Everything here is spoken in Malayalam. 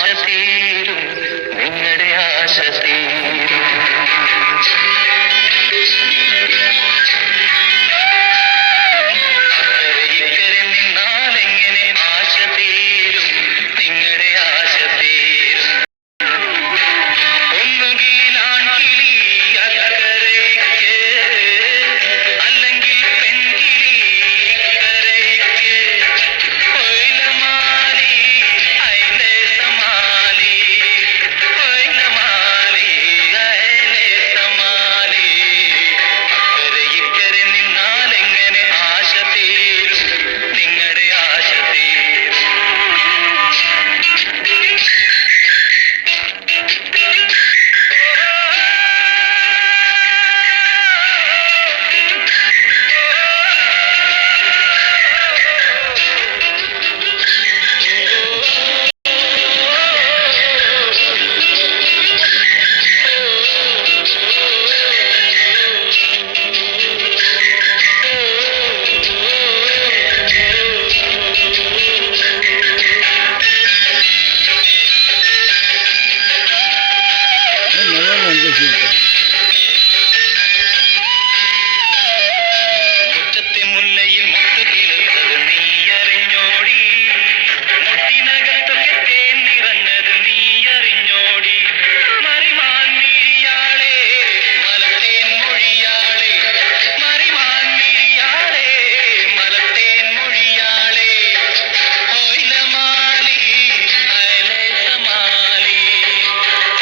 ആശ തീരും നിങ്ങളുടെ ആശ തീരും.